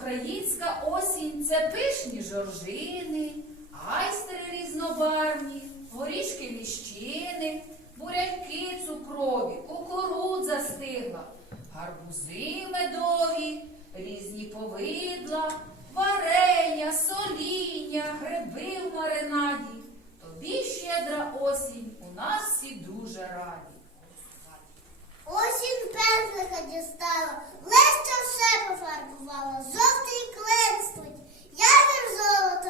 Українська осінь це пишні жоржини, айстери різнобарвні, горішки ліщини, буряки цукрові, кукурудза стигла, гарбузи медові, різні повидла, варення, соління, гриби в маринаді. Тобі щедра осінь у нас всі дуже раді осінь пензлика дістала, листя все пофарбувала, жовтий клен стоїть, я не золото.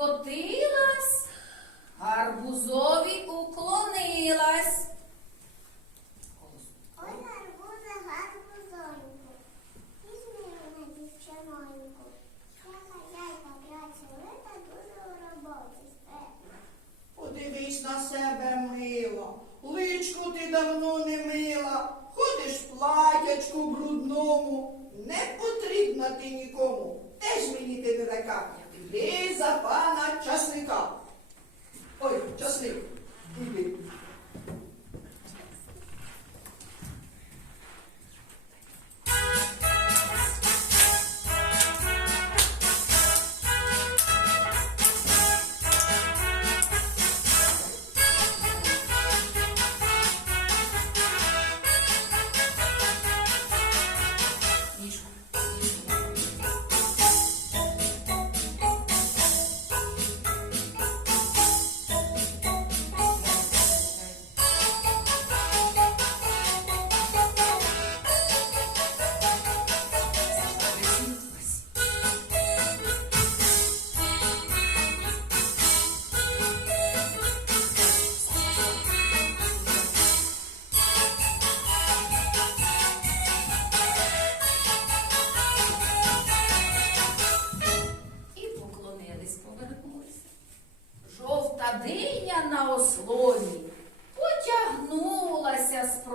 коти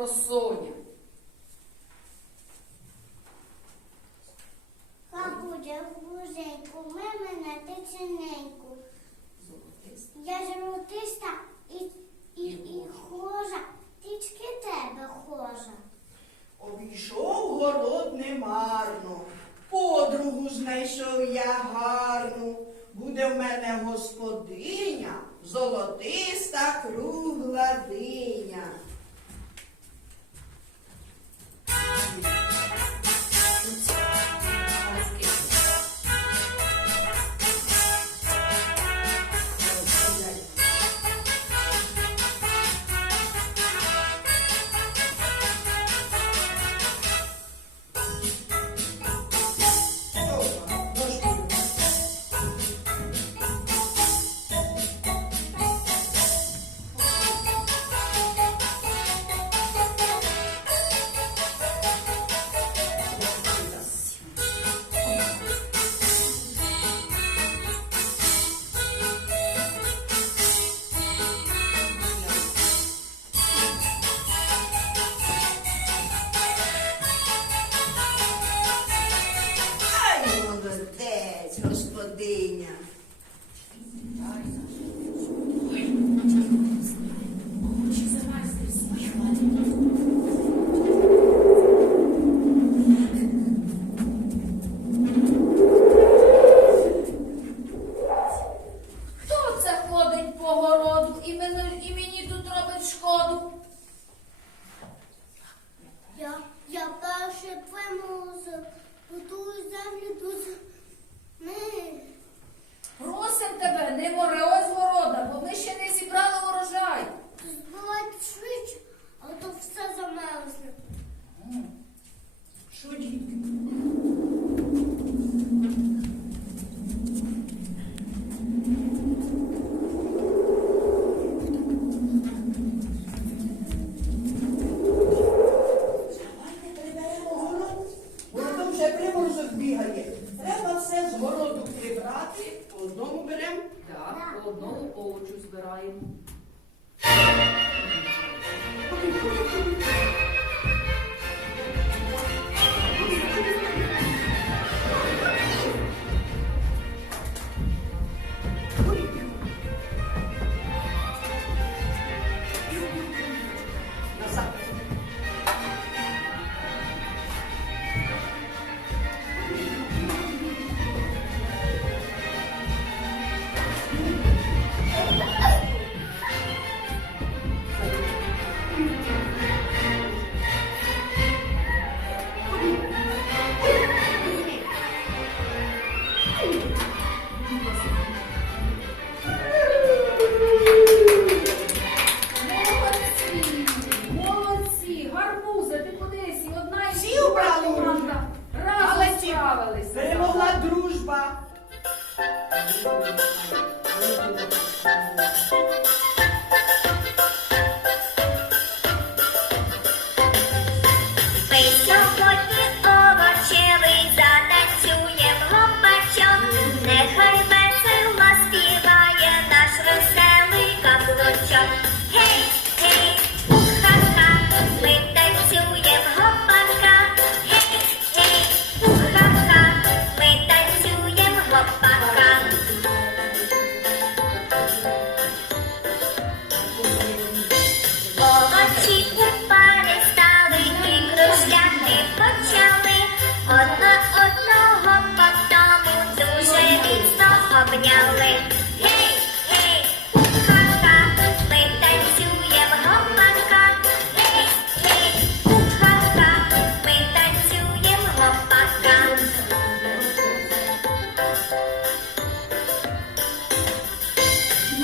просоня. Хабуджа, гузеньку, ми мене тичененьку. Я золотиста і, і, і хожа, тічки тебе хожа. Обійшов город немарно, подругу знайшов я гарну. Буде в мене господиня, золотиста кругла диня.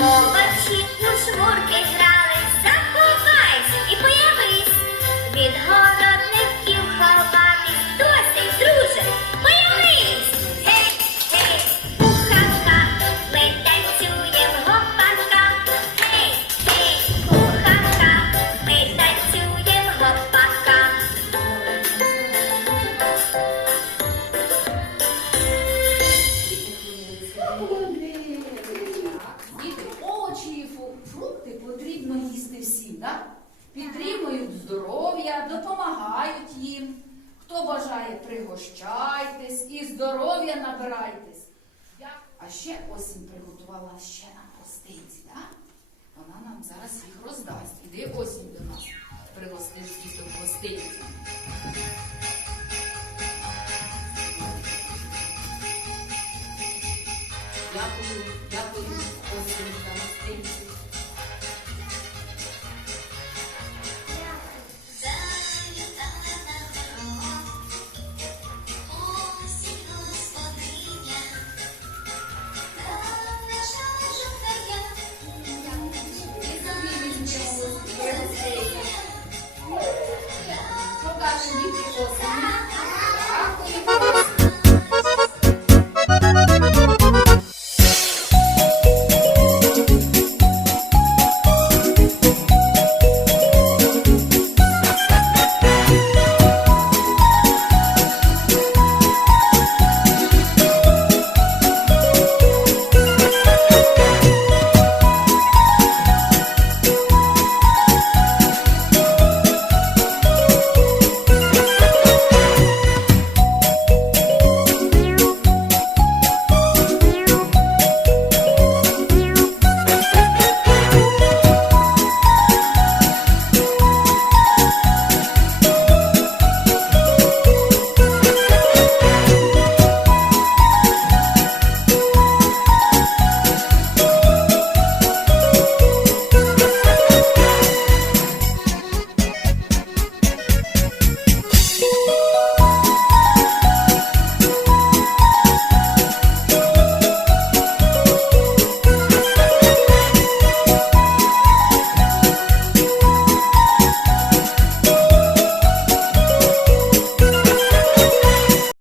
Oh. бажає, пригощайтесь і здоров'я набирайтесь. А ще осінь приготувала ще нам постинці, да? вона нам зараз їх роздасть. Іди осінь до нас, пригостиш діток гостинці.